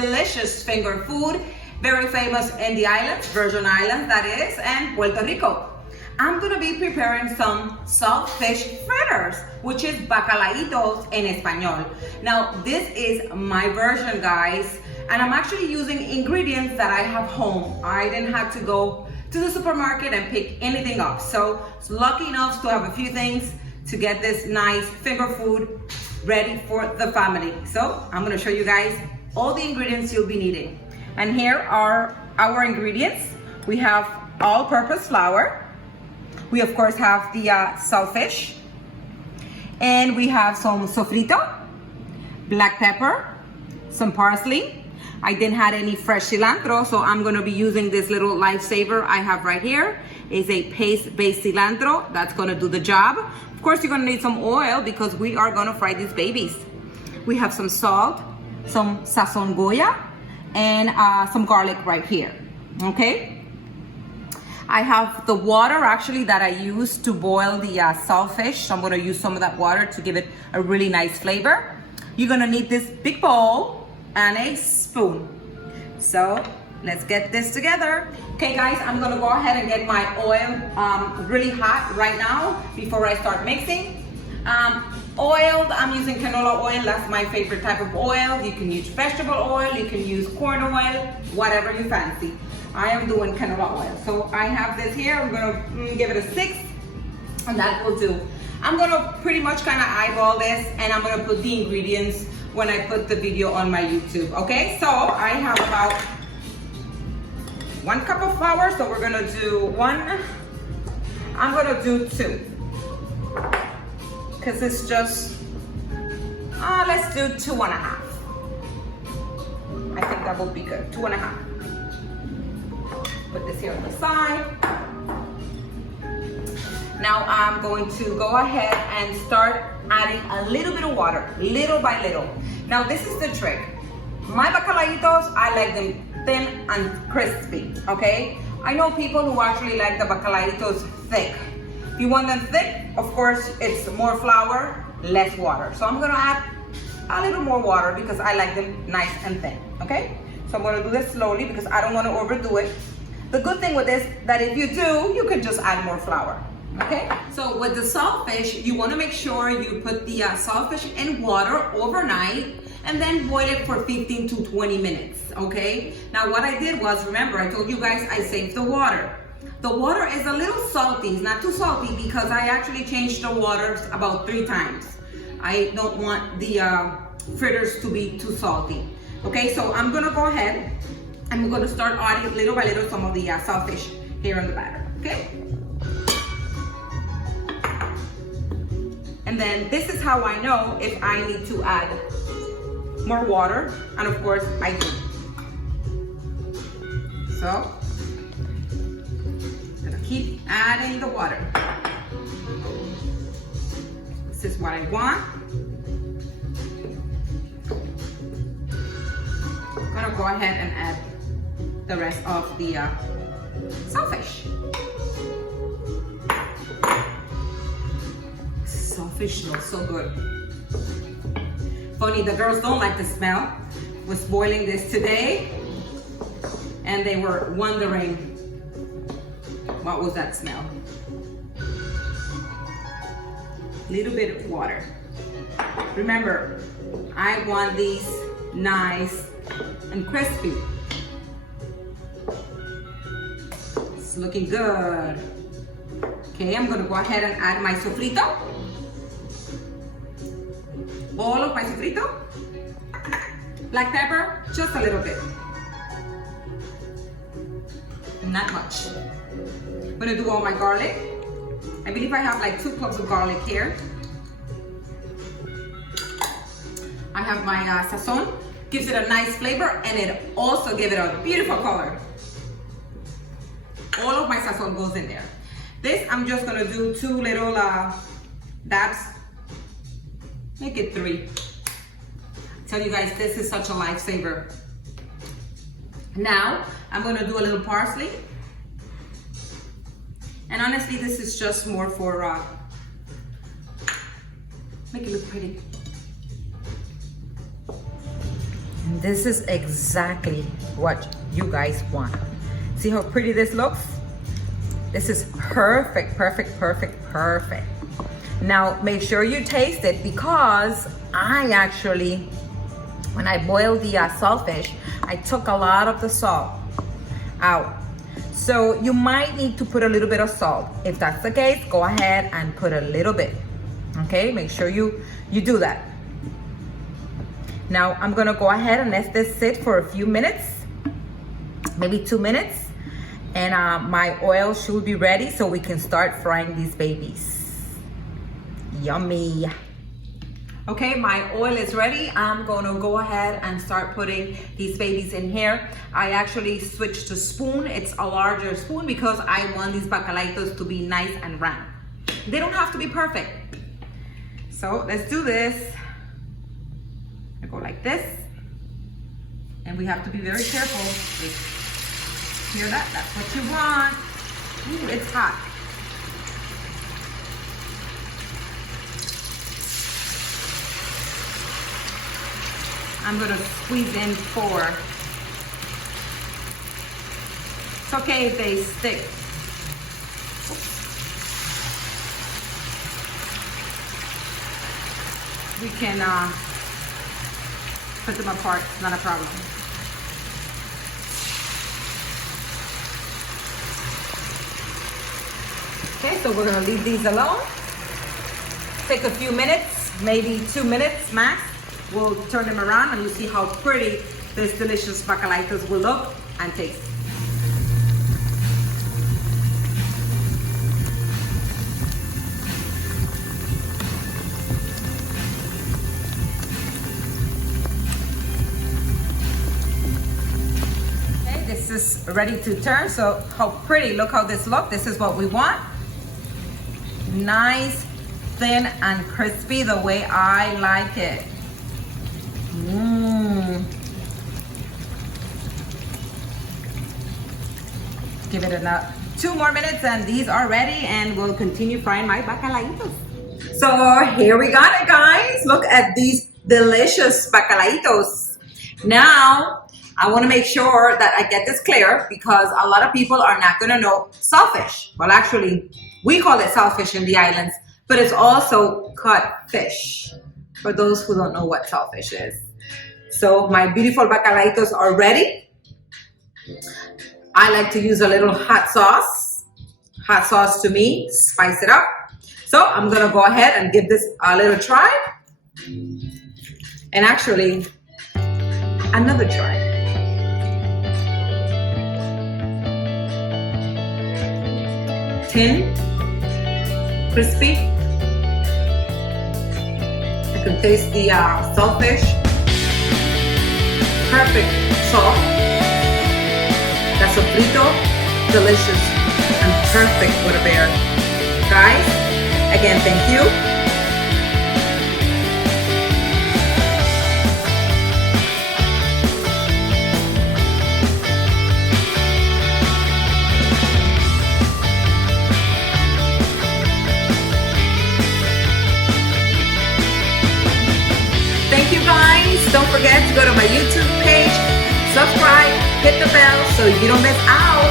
delicious finger food, very famous in the islands, Virgin Islands that is, and Puerto Rico. I'm gonna be preparing some saltfish fritters, which is bacalaitos en español. Now, this is my version, guys, and I'm actually using ingredients that I have home. I didn't have to go to the supermarket and pick anything up. So, it's lucky enough to have a few things to get this nice finger food ready for the family. So, I'm gonna show you guys all the ingredients you'll be needing. And here are our ingredients. We have all-purpose flour. We of course have the saltfish, and we have some sofrito, black pepper, some parsley. I didn't have any fresh cilantro, so I'm gonna be using this little lifesaver I have right here. It's a paste-based cilantro that's gonna do the job. Of course, you're gonna need some oil because we are gonna fry these babies. We have some salt, some sazón Goya, and some garlic right here, okay? I have the water actually that I use to boil the saltfish. So I'm gonna use some of that water to give it a really nice flavor. You're gonna need this big bowl and a spoon. So let's get this together. Okay guys, I'm gonna go ahead and get my oil really hot right now before I start mixing. Oiled, I'm using canola oil, that's my favorite type of oil. You can use vegetable oil, you can use corn oil, whatever you fancy. I am doing canola oil. So I have this here, I'm gonna give it a 6, and that will do. I'm gonna pretty much kind of eyeball this, and I'm gonna put the ingredients when I put the video on my YouTube, okay? So I have about 1 cup of flour, so we're gonna do 1, I'm gonna do 2. Because it's just, let's do 2.5. I think that will be good, 2.5. Put this here on the side. Now I'm going to go ahead and start adding a little bit of water, little by little. Now this is the trick. My bacalaitos, I like them thin and crispy, okay? I know people who actually like the bacalaitos thick. If you want them thick, of course, it's more flour, less water. So I'm gonna add a little more water because I like them nice and thin, okay? So I'm gonna do this slowly because I don't wanna overdo it. The good thing with this, that if you do, you can just add more flour, okay? So with the saltfish, you wanna make sure you put the saltfish in water overnight and then boil it for 15 to 20 minutes, okay? Now what I did was, remember, I told you guys I saved the water. The water is a little salty, it's not too salty because I actually changed the waters about 3 times. I don't want the fritters to be too salty. Okay, so I'm gonna go ahead and we're gonna start adding little by little some of the saltfish here in the batter, okay? And then this is how I know if I need to add more water, and of course I do. So, I'm gonna keep adding the water. This is what I want. I'm gonna go ahead and add the rest of the saltfish. Saltfish smells so good. Funny, the girls don't like the smell. Was boiling this today, and they were wondering what was that smell. Little bit of water. Remember, I want these nice and crispy. It's looking good. Okay, I'm gonna go ahead and add my sofrito. All of my sofrito. Black pepper, just a little bit. Not much. I'm gonna do all my garlic. I believe I have like 2 cloves of garlic here. I have my sazón. Gives it a nice flavor, and it also gives it a beautiful color. All of my sazón goes in there. This, I'm just gonna do 2 little dabs. Make it 3. Tell you guys, this is such a lifesaver. Now, I'm gonna do a little parsley. And honestly, this is just more for, make it look pretty. This is exactly what you guys want. See how pretty this looks? This is perfect, perfect, perfect, perfect. Now make sure you taste it, because I actually, when I boiled the saltfish, I took a lot of the salt out. So you might need to put a little bit of salt. If that's the case, go ahead and put a little bit. Okay, make sure you do that. Now I'm gonna go ahead and let this sit for a few minutes, maybe 2 minutes, and my oil should be ready so we can start frying these babies. Yummy. Okay, my oil is ready. I'm gonna go ahead and start putting these babies in here. I actually switched to spoon. It's a larger spoon because I want these bacalaitos to be nice and round. They don't have to be perfect. So let's do this. I go like this. And we have to be very careful. Hear that? That's what you want. Ooh, it's hot. I'm gonna squeeze in 4. It's okay if they stick. We can put them apart, not a problem. Okay, so we're gonna leave these alone. Take a few minutes, maybe 2 minutes max. We'll turn them around and you'll see how pretty this delicious bacalaitos will look and taste. Okay, this is ready to turn. So how pretty, look how this looks. This is what we want. Nice, thin and crispy the way I like it. Give it another 2 more minutes and these are ready, and we'll continue frying my bacalaitos. So here we got it, guys. Look at these delicious bacalaitos. Now I want to make sure that I get this clear, because a lot of people are not going to know saltfish. Well, actually we call it saltfish in the islands, but it's also codfish for those who don't know what saltfish is. So my beautiful bacalaitos are ready. I like to use a little hot sauce. Hot sauce to me, spice it up. So I'm gonna go ahead and give this a little try. And actually, another try. Thin, crispy. I can taste the saltfish. Perfect salt. That sofrito, delicious and perfect with a bear. Guys, again, thank you. Thank you, guys. Don't forget to go to my YouTube page, subscribe, hit the bell so you don't miss out.